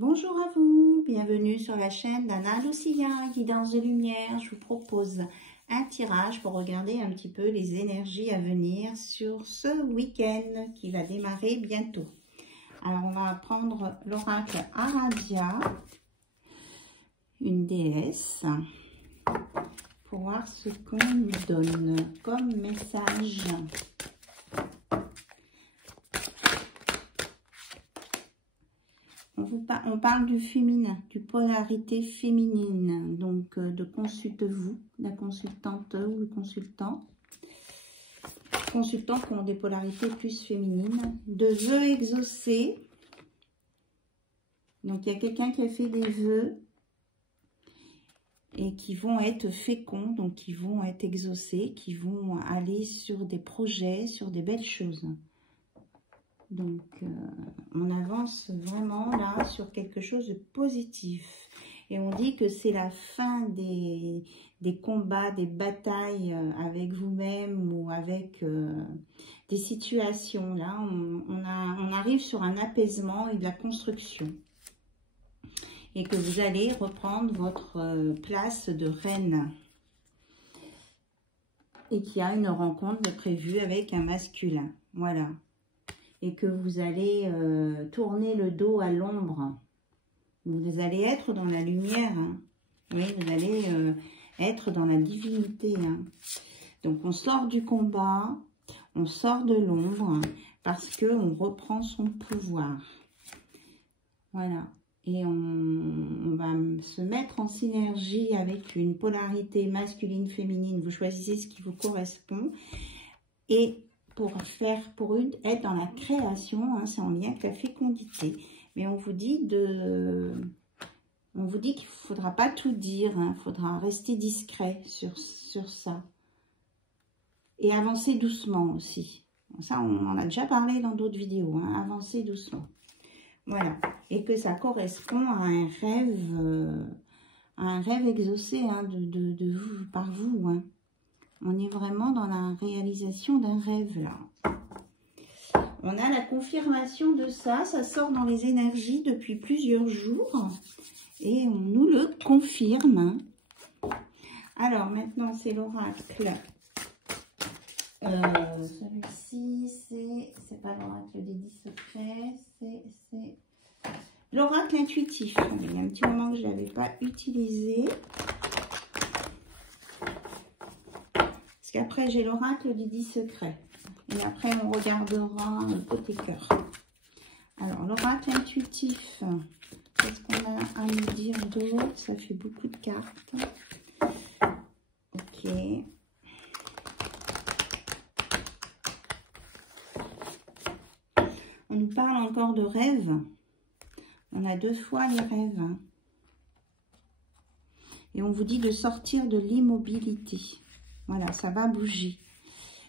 Bonjour à vous, bienvenue sur la chaîne d'Anna Lucia, Guidance de Lumière. Je vous propose un tirage pour regarder un petit peu les énergies à venir sur ce week-end qui va démarrer bientôt. Alors on va prendre l'oracle Aradia, une déesse, pour voir ce qu'on nous donne comme message. On parle du féminin, du polarité féminine, donc de consulte-vous, la consultante ou le consultant. Consultants qui ont des polarités plus féminines, de vœux exaucés. Donc il y a quelqu'un qui a fait des vœux et qui vont être féconds, donc qui vont être exaucés, qui vont aller sur des projets, sur des belles choses. Donc, on avance vraiment là sur quelque chose de positif. Et on dit que c'est la fin des combats, des batailles avec vous-même ou avec des situations. Là, on arrive sur un apaisement et de la construction. Et que vous allez reprendre votre place de reine. Et qu'il y a une rencontre de prévue avec un masculin. Voilà. Et que vous allez tourner le dos à l'ombre. Vous allez être dans la lumière. Hein. Oui, vous allez être dans la divinité. Hein. Donc, on sort du combat, on sort de l'ombre, hein, parce qu'on reprend son pouvoir. Voilà. Et on va se mettre en synergie avec une polarité masculine-féminine. Vous choisissez ce qui vous correspond. Et être dans la création, hein, c'est en lien avec la fécondité. Mais on vous dit qu'il ne faudra pas tout dire, il faudra rester discret sur ça. Et avancer doucement aussi. Ça, on en a déjà parlé dans d'autres vidéos, hein, avancer doucement. Voilà. Et que ça correspond à un rêve exaucé, hein, de vous, par vous, hein. On est vraiment dans la réalisation d'un rêve, là. On a la confirmation de ça. Ça sort dans les énergies depuis plusieurs jours. Et on nous le confirme. Alors, maintenant, c'est l'oracle. Celui-ci, c'est pas l'oracle des 10 secrets. C'est l'oracle intuitif. Il y a un petit moment que je ne l'avais pas utilisé. Parce qu'après, j'ai l'oracle des 10 secrets. Et après, on regardera le côté cœur. Alors, l'oracle intuitif. Qu'est-ce qu'on a à nous dire d'autre? Ça fait beaucoup de cartes. Ok. On nous parle encore de rêves. On a 2 fois les rêves. Et on vous dit de sortir de l'immobilité. Voilà, ça va bouger.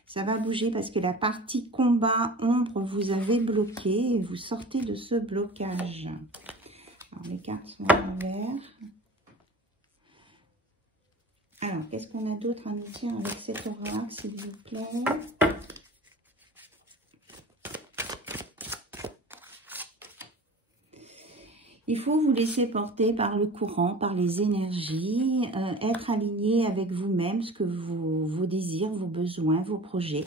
Ça va bouger parce que la partie combat, ombre, vous avez bloqué et vous sortez de ce blocage. Alors, les cartes sont à l'envers. Alors, qu'est-ce qu'on a d'autre à nous dire avec cet oracle, s'il vous plaît? Il faut vous laisser porter par le courant, par les énergies, être aligné avec vous-même, ce que vos désirs, vos besoins, vos projets.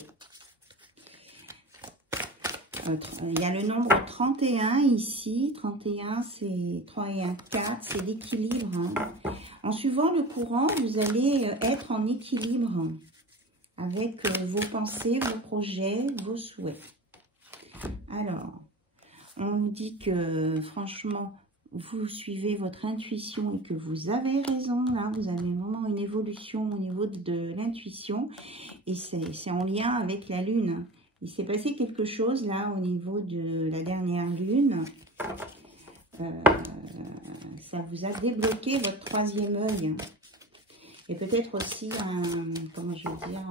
Il y a le nombre 31 ici. 31, c'est 3 et 1, 4, c'est l'équilibre. Hein. En suivant le courant, vous allez être en équilibre avec vos pensées, vos projets, vos souhaits. Alors, on nous dit que franchement, vous suivez votre intuition et que vous avez raison. Là, vous avez vraiment une évolution au niveau de l'intuition. Et c'est en lien avec la lune. Il s'est passé quelque chose là au niveau de la dernière lune. Ça vous a débloqué votre 3e œil. Et peut-être aussi, comment je veux dire,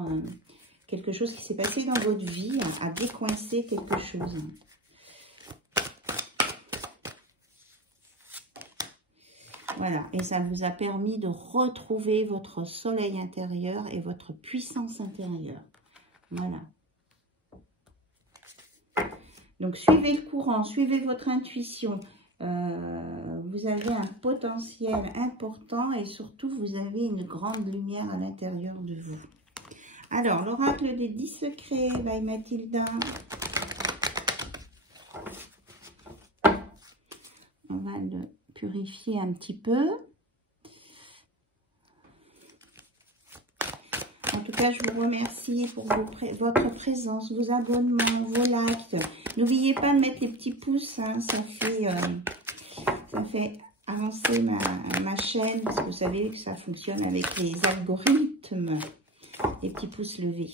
quelque chose qui s'est passé dans votre vie a décoincé quelque chose. Voilà, et ça vous a permis de retrouver votre soleil intérieur et votre puissance intérieure. Voilà. Donc, suivez le courant, suivez votre intuition. vous avez un potentiel important et surtout, vous avez une grande lumière à l'intérieur de vous. Alors, l'oracle des 10 secrets, by Mathilda. On va le purifier un petit peu. En tout cas, je vous remercie pour votre présence, vos abonnements, vos likes. N'oubliez pas de mettre les petits pouces, hein, ça fait avancer ma chaîne, parce que vous savez que ça fonctionne avec les algorithmes, les petits pouces levés.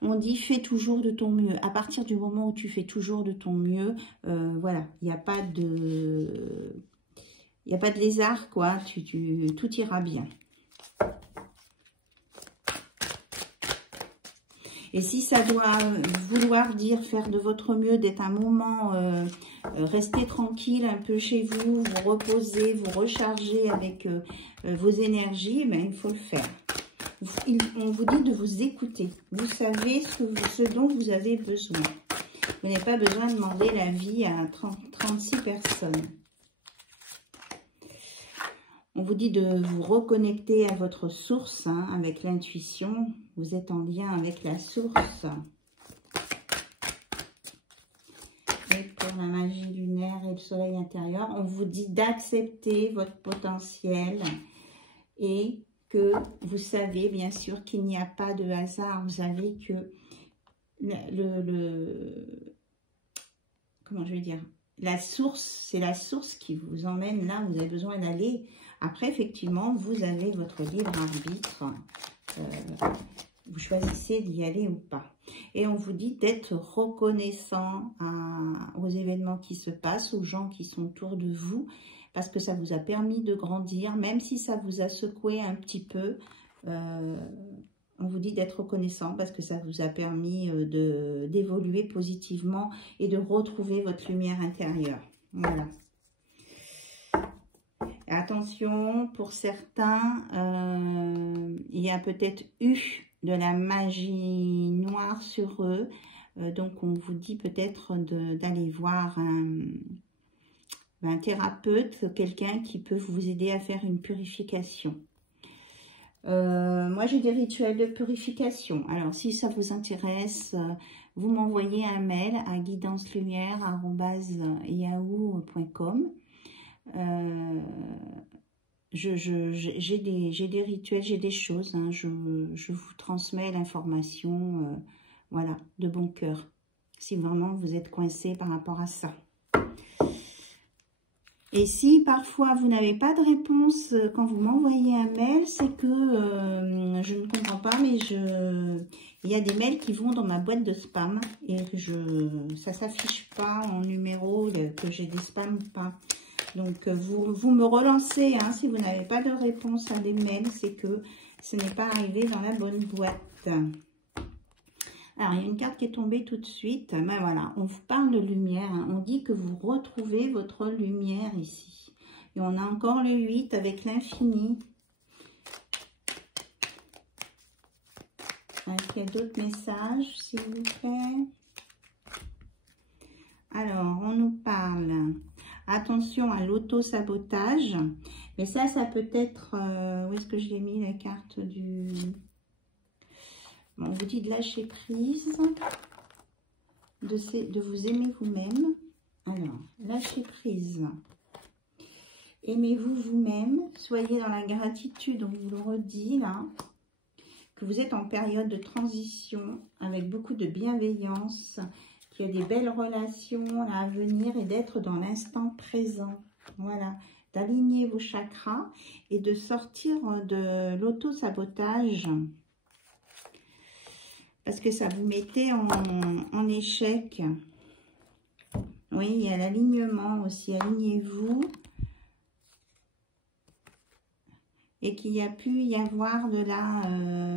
On dit fais toujours de ton mieux. À partir du moment où tu fais toujours de ton mieux, voilà, il n'y a pas de lézard, quoi. Tout ira bien. Et si ça doit vouloir dire faire de votre mieux, d'être un moment, rester tranquille un peu chez vous, vous reposer, vous recharger avec vos énergies, ben, il faut le faire. On vous dit de vous écouter. Vous savez ce dont vous avez besoin. Vous n'avez pas besoin de demander la vie à 36 personnes. On vous dit de vous reconnecter à votre source, hein, avec l'intuition. Vous êtes en lien avec la source. Et pour la magie lunaire et le soleil intérieur, on vous dit d'accepter votre potentiel et que vous savez bien sûr qu'il n'y a pas de hasard. Vous savez que comment je vais dire, la source, c'est la source qui vous emmène là où vous avez besoin d'aller. Après, effectivement, vous avez votre libre arbitre. Vous choisissez d'y aller ou pas. Et on vous dit d'être reconnaissant aux événements qui se passent, aux gens qui sont autour de vous, parce que ça vous a permis de grandir, même si ça vous a secoué un petit peu. On vous dit d'être reconnaissant parce que ça vous a permis d'évoluer positivement et de retrouver votre lumière intérieure. Voilà. Attention, pour certains, il y a peut-être eu de la magie noire sur eux. Donc, on vous dit peut-être d'aller voir un thérapeute, quelqu'un qui peut vous aider à faire une purification. Moi, j'ai des rituels de purification. Alors, si ça vous intéresse, vous m'envoyez un mail à guidancelumière@yahoo.com. J'ai des rituels, j'ai des choses, hein, je vous transmets l'information, voilà, de bon cœur, si vraiment vous êtes coincé par rapport à ça. Et si parfois vous n'avez pas de réponse quand vous m'envoyez un mail, c'est que je ne comprends pas, mais il y a des mails qui vont dans ma boîte de spam et ça ne s'affiche pas en numéro que j'ai des spams ou pas. Donc, vous me relancez, hein, si vous n'avez pas de réponse à des mails, c'est que ce n'est pas arrivé dans la bonne boîte. Alors, il y a une carte qui est tombée tout de suite. Ben voilà, on vous parle de lumière, hein. On dit que vous retrouvez votre lumière ici. Et on a encore le 8 avec l'infini. Est-ce qu'il y a d'autres messages, s'il vous plaît? Alors, on nous parle... Attention à l'auto-sabotage. Mais ça peut être... où est-ce que je l'ai mis, la carte du... Bon, on vous dit de lâcher prise. De vous aimer vous-même. Alors, lâcher prise. Aimez-vous vous-même. Soyez dans la gratitude, on vous le redit là. Que vous êtes en période de transition avec beaucoup de bienveillance. Il y a des belles relations à venir et d'être dans l'instant présent. Voilà, d'aligner vos chakras et de sortir de l'auto-sabotage. Parce que ça vous mettait en échec. Oui, il y a l'alignement aussi. Alignez-vous. Et qu'il y a pu y avoir de la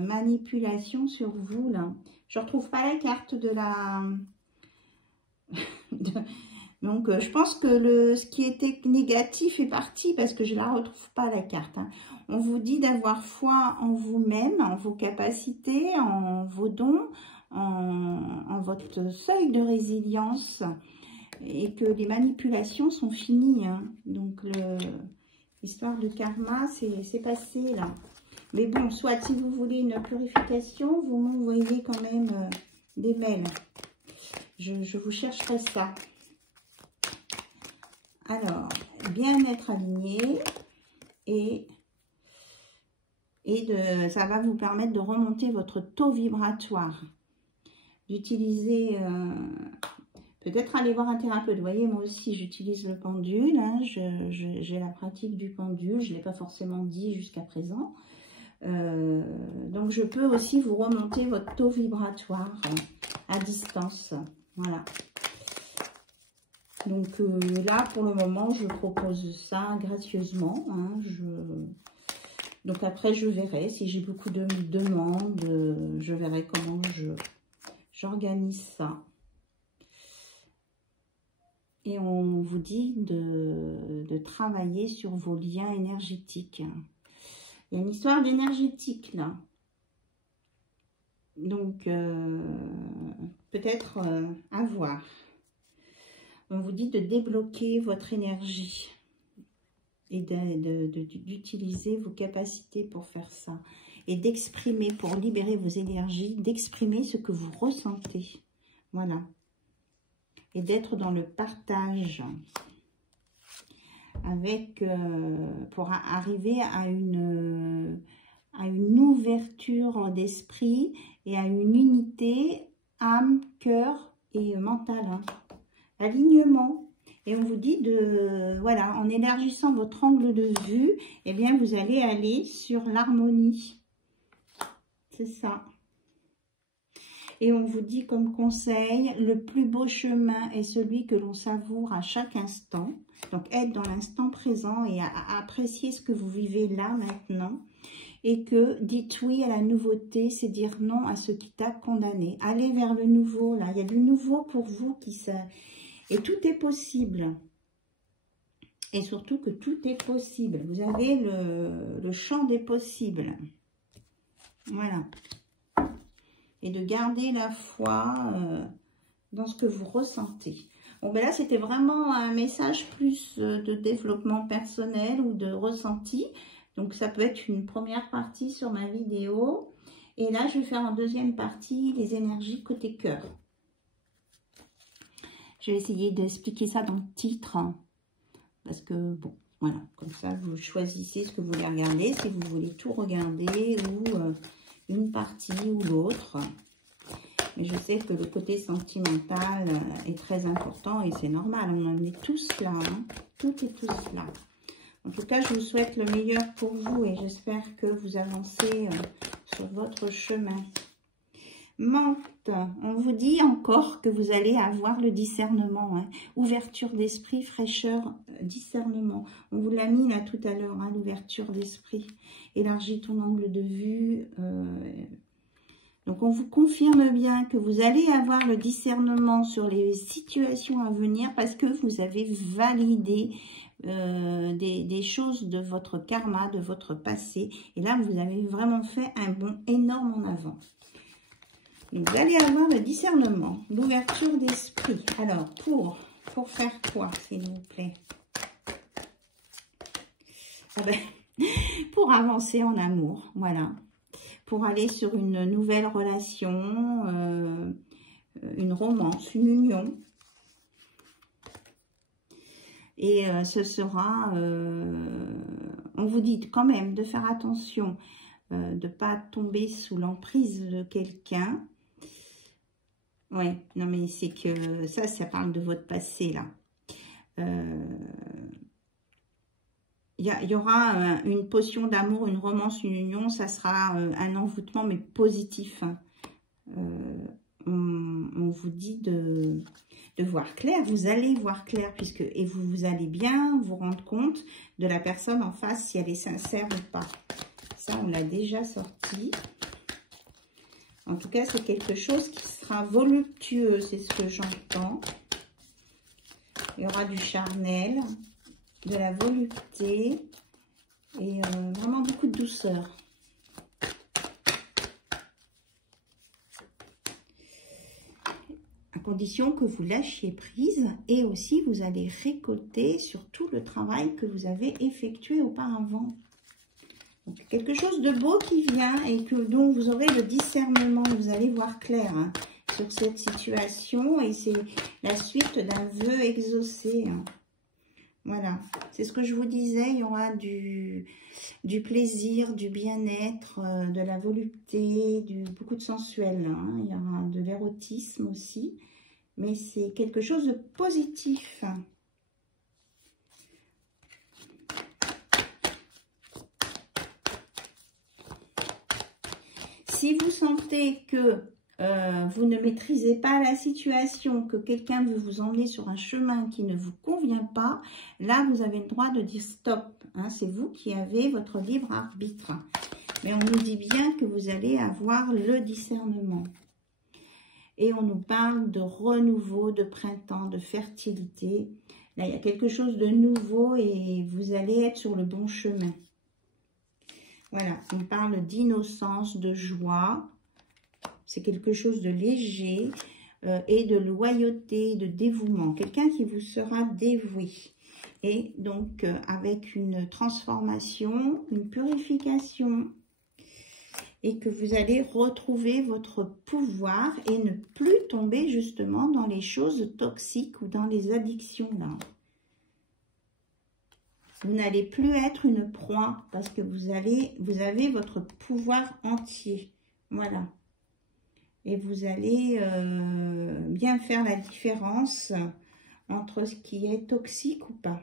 manipulation sur vous, là. Je ne retrouve pas la carte de la... Donc, je pense que ce qui était négatif est parti parce que je ne la retrouve pas, la carte. Hein. On vous dit d'avoir foi en vous-même, en vos capacités, en vos dons, en votre seuil de résilience. et que les manipulations sont finies. Hein. Donc, l'histoire de karma, c'est passé là. Mais bon, soit si vous voulez une purification, vous m'envoyez quand même des mails. Je vous chercherai ça. Alors, bien être aligné et ça va vous permettre de remonter votre taux vibratoire. D'utiliser, peut-être aller voir un thérapeute. Vous voyez, moi aussi, j'utilise le pendule. Hein, j'ai la pratique du pendule. Je ne l'ai pas forcément dit jusqu'à présent. Donc, je peux aussi vous remonter votre taux vibratoire à distance. Voilà. Donc, là, pour le moment, je propose ça gracieusement. Hein, donc, après, je verrai. Si j'ai beaucoup de demandes, je verrai comment j'organise ça. Et on vous dit de travailler sur vos liens énergétiques. Il y a une histoire d'énergétique là. Donc, peut-être à voir. On vous dit de débloquer votre énergie et d'utiliser vos capacités pour faire ça. Et d'exprimer, pour libérer vos énergies, d'exprimer ce que vous ressentez. Voilà. Et d'être dans le partage. Avec, pour arriver à une ouverture d'esprit et à une unité, âme, cœur et mental. Hein. Alignement. Et on vous dit de, voilà, en élargissant votre angle de vue, eh bien, vous allez aller sur l'harmonie. C'est ça. Et on vous dit comme conseil, le plus beau chemin est celui que l'on savoure à chaque instant. Donc, être dans l'instant présent et à apprécier ce que vous vivez là, maintenant. Et que dites oui à la nouveauté, c'est dire non à ce qui t'a condamné. Allez vers le nouveau, là. Il y a du nouveau pour vous qui se... Et tout est possible. Et surtout que tout est possible. Vous avez le champ des possibles. Voilà. Et de garder la foi dans ce que vous ressentez. Bon, ben là, c'était vraiment un message plus de développement personnel ou de ressenti. Donc, ça peut être une première partie sur ma vidéo. Et là, je vais faire en deuxième partie les énergies côté cœur. Je vais essayer d'expliquer ça dans le titre. Hein, parce que, bon, voilà. Comme ça, vous choisissez ce que vous voulez regarder. Si vous voulez tout regarder ou une partie ou l'autre. Mais je sais que le côté sentimental est très important et c'est normal. On en est tous là. Hein. Tout est tous là. En tout cas, je vous souhaite le meilleur pour vous et j'espère que vous avancez sur votre chemin. Menthe, on vous dit encore que vous allez avoir le discernement. Hein. Ouverture d'esprit, fraîcheur, discernement. On vous l'a mis là tout à l'heure, hein, l'ouverture d'esprit. Élargis ton angle de vue. Donc, on vous confirme bien que vous allez avoir le discernement sur les situations à venir parce que vous avez validé des choses de votre karma, de votre passé. Et là, vous avez vraiment fait un bond énorme en avant. Donc, vous allez avoir le discernement, l'ouverture d'esprit. Alors, pour faire quoi, s'il vous plaît? Ah ben, pour avancer en amour, voilà. Pour aller sur une nouvelle relation, une romance, une union. Et ce sera, on vous dit quand même de faire attention, de ne pas tomber sous l'emprise de quelqu'un. Ouais, non mais c'est que ça parle de votre passé là. Il y aura une potion d'amour, une romance, une union, ça sera un envoûtement mais positif. Hein. On vous dit de voir clair, vous allez voir clair et vous allez bien vous rendre compte de la personne en face si elle est sincère ou pas. Ça, on l'a déjà sorti. En tout cas, c'est quelque chose qui sera voluptueux, c'est ce que j'entends. Il y aura du charnel, de la volupté et vraiment beaucoup de douceur. condition que vous lâchiez prise et aussi vous allez récolter sur tout le travail que vous avez effectué auparavant. Donc, quelque chose de beau qui vient et dont vous aurez le discernement, vous allez voir clair hein, sur cette situation et c'est la suite d'un vœu exaucé. Hein. Voilà, c'est ce que je vous disais, il y aura du plaisir, du bien-être, de la volupté, beaucoup de sensuel. Hein. Il y aura de l'érotisme aussi, mais c'est quelque chose de positif. Si vous sentez que vous ne maîtrisez pas la situation, que quelqu'un veut vous emmener sur un chemin qui ne vous convient pas, là, vous avez le droit de dire stop. Hein, c'est vous qui avez votre libre arbitre. Mais on nous dit bien que vous allez avoir le discernement. Et on nous parle de renouveau, de printemps, de fertilité. Là, il y a quelque chose de nouveau et vous allez être sur le bon chemin. Voilà, on parle d'innocence, de joie. C'est quelque chose de léger et de loyauté, de dévouement. Quelqu'un qui vous sera dévoué. Et donc, avec une transformation, une purification. Et que vous allez retrouver votre pouvoir et ne plus tomber justement dans les choses toxiques ou dans les addictions là. Vous n'allez plus être une proie parce que vous avez votre pouvoir entier. Voilà. Et vous allez bien faire la différence entre ce qui est toxique ou pas.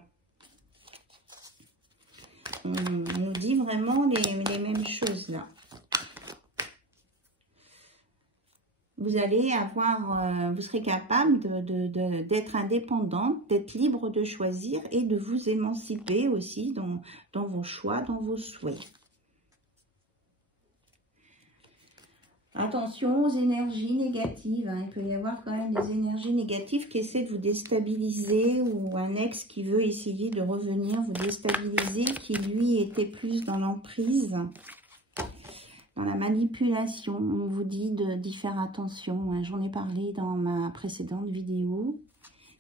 On nous dit vraiment les mêmes choses là. Vous allez avoir, vous serez capable d'être indépendante, d'être libre de choisir et de vous émanciper aussi dans vos choix, dans vos souhaits. Attention aux énergies négatives. Hein. Il peut y avoir quand même des énergies négatives qui essaient de vous déstabiliser ou un ex qui veut essayer de revenir vous déstabiliser, qui lui était plus dans l'emprise. Dans la manipulation, on vous dit d'y faire attention. Hein. J'en ai parlé dans ma précédente vidéo.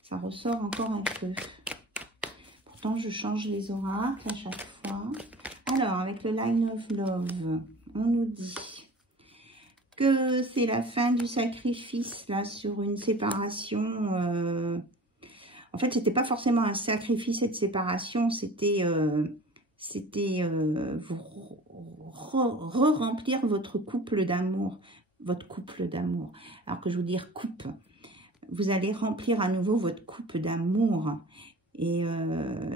Ça ressort encore un peu. Pourtant, je change les oracles à chaque fois. Alors, avec le Line of Love, on nous dit que c'est la fin du sacrifice là sur une séparation. En fait, c'était pas forcément un sacrifice cette séparation, c'était re-remplir votre couple d'amour, Alors que je veux dire coupe, vous allez remplir à nouveau votre couple d'amour. Et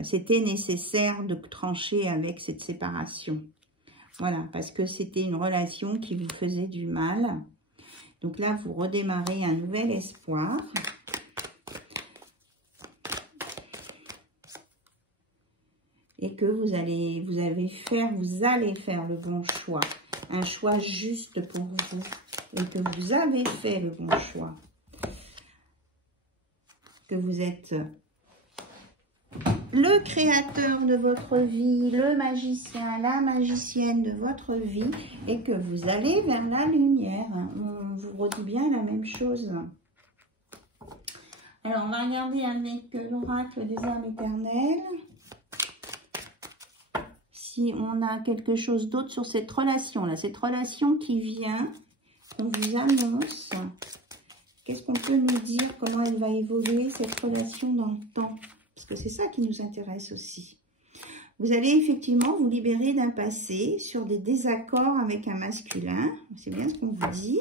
c'était nécessaire de trancher avec cette séparation. Voilà, parce que c'était une relation qui vous faisait du mal. Donc là, vous redémarrez un nouvel espoir. Et que vous allez faire le bon choix. Un choix juste pour vous. Et que vous avez fait le bon choix. Que vous êtes le créateur de votre vie, le magicien, la magicienne de votre vie, et que vous allez vers la lumière. On vous redit bien la même chose. Alors, on va regarder avec l'oracle des âmes éternelles. Si on a quelque chose d'autre sur cette relation-là, cette relation qui vient, qu'on vous annonce, qu'est-ce qu'on peut nous dire, comment elle va évoluer, cette relation dans le temps? Parce que c'est ça qui nous intéresse aussi. Vous allez effectivement vous libérer d'un passé sur des désaccords avec un masculin. C'est bien ce qu'on vous dit.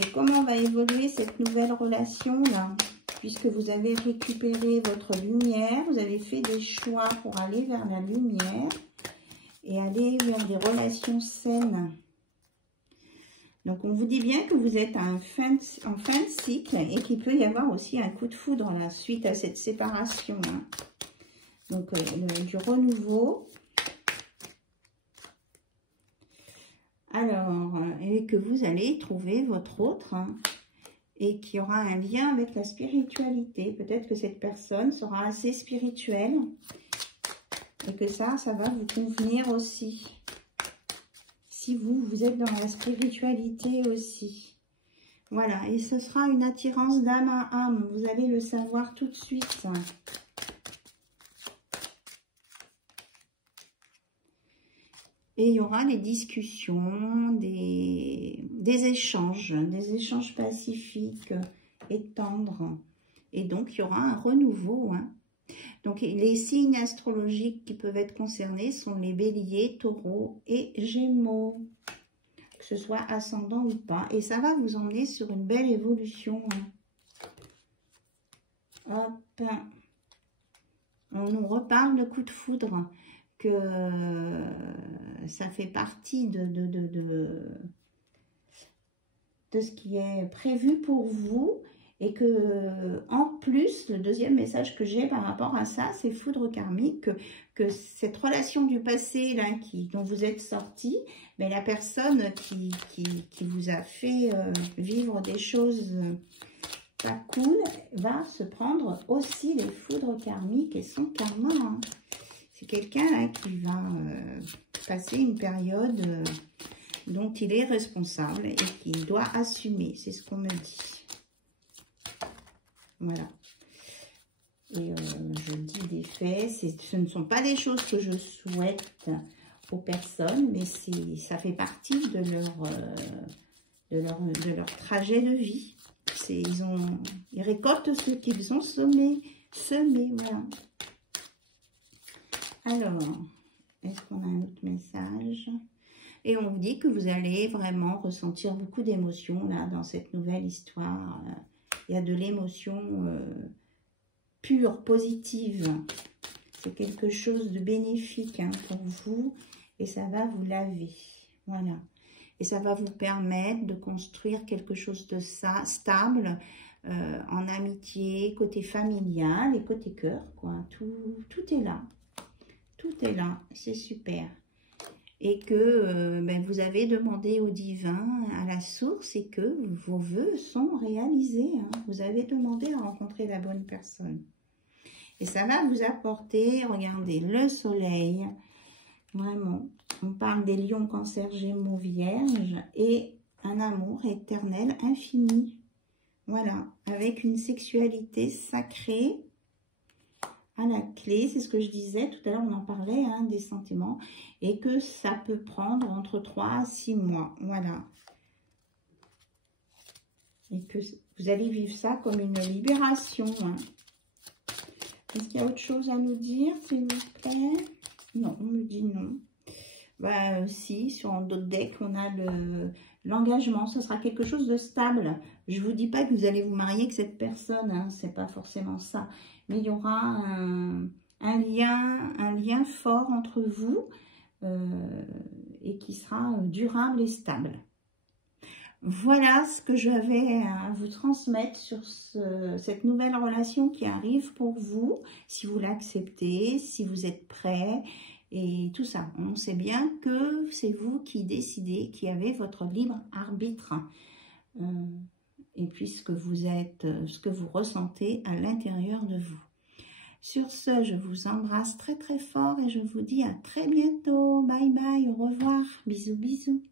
Et comment va évoluer cette nouvelle relation-là? Puisque vous avez récupéré votre lumière, vous avez fait des choix pour aller vers la lumière et aller vers des relations saines. Donc, on vous dit bien que vous êtes en fin de cycle et qu'il peut y avoir aussi un coup de foudre là, suite à cette séparation. Hein. Donc, du renouveau. Alors, et que vous allez trouver votre autre hein, et qui aura un lien avec la spiritualité. Peut-être que cette personne sera assez spirituelle et que ça va vous convenir aussi. Si vous êtes dans la spiritualité aussi. Voilà, et ce sera une attirance d'âme à âme. Vous allez le savoir tout de suite. Et il y aura des discussions, des échanges pacifiques et tendres. Et donc, il y aura un renouveau. Hein. Donc, les signes astrologiques qui peuvent être concernés sont les béliers, taureaux et gémeaux. Que ce soit ascendant ou pas. Et ça va vous emmener sur une belle évolution. Hein. Hop. On nous reparle de coup de foudre. Que ça fait partie de ce qui est prévu pour vous. Et que, en plus, le deuxième message que j'ai par rapport à ça, c'est foudre karmique, que cette relation du passé là, dont vous êtes sorti, mais la personne qui vous a fait vivre des choses pas cool, va se prendre aussi les foudres karmiques et son karma. Hein. C'est quelqu'un là qui va passer une période dont il est responsable et qu'il doit assumer. C'est ce qu'on me dit. Voilà. Et je dis des faits, ce ne sont pas des choses que je souhaite aux personnes, mais ça fait partie de leur trajet de vie. Ils récoltent ce qu'ils ont semé, voilà. Alors, est-ce qu'on a un autre message? Et on vous dit que vous allez vraiment ressentir beaucoup d'émotions là dans cette nouvelle histoire. Il y a de l'émotion pure, positive. C'est quelque chose de bénéfique hein, pour vous et ça va vous laver. Voilà. Et ça va vous permettre de construire quelque chose de stable en amitié, côté familial et côté cœur, quoi. Tout est là. Tout est là. C'est super. Et que vous avez demandé au divin, à la source, et que vos vœux sont réalisés. Hein. Vous avez demandé à rencontrer la bonne personne. Et ça va vous apporter, regardez, le soleil, vraiment, on parle des lions, cancer, gémeaux, vierge, et un amour éternel, infini. Voilà, avec une sexualité sacrée à la clé, c'est ce que je disais, tout à l'heure on en parlait, hein, des sentiments, et que ça peut prendre entre 3 à 6 mois, voilà. Et que vous allez vivre ça comme une libération. Hein. Est-ce qu'il y a autre chose à nous dire, s'il vous plaît? Non, on me dit non. Bah, si, sur d'autres decks, on a l'engagement, ce sera quelque chose de stable. Je ne vous dis pas que vous allez vous marier avec cette personne, hein, c'est pas forcément ça. Mais il y aura un lien fort entre vous et qui sera durable et stable. Voilà ce que j'avais à vous transmettre sur cette nouvelle relation qui arrive pour vous, si vous l'acceptez, si vous êtes prêts et tout ça. On sait bien que c'est vous qui décidez, qui avez votre libre arbitre. Et puis ce que vous êtes, ce que vous ressentez à l'intérieur de vous. Sur ce, je vous embrasse très très fort et je vous dis à très bientôt. Bye bye, au revoir, bisous bisous.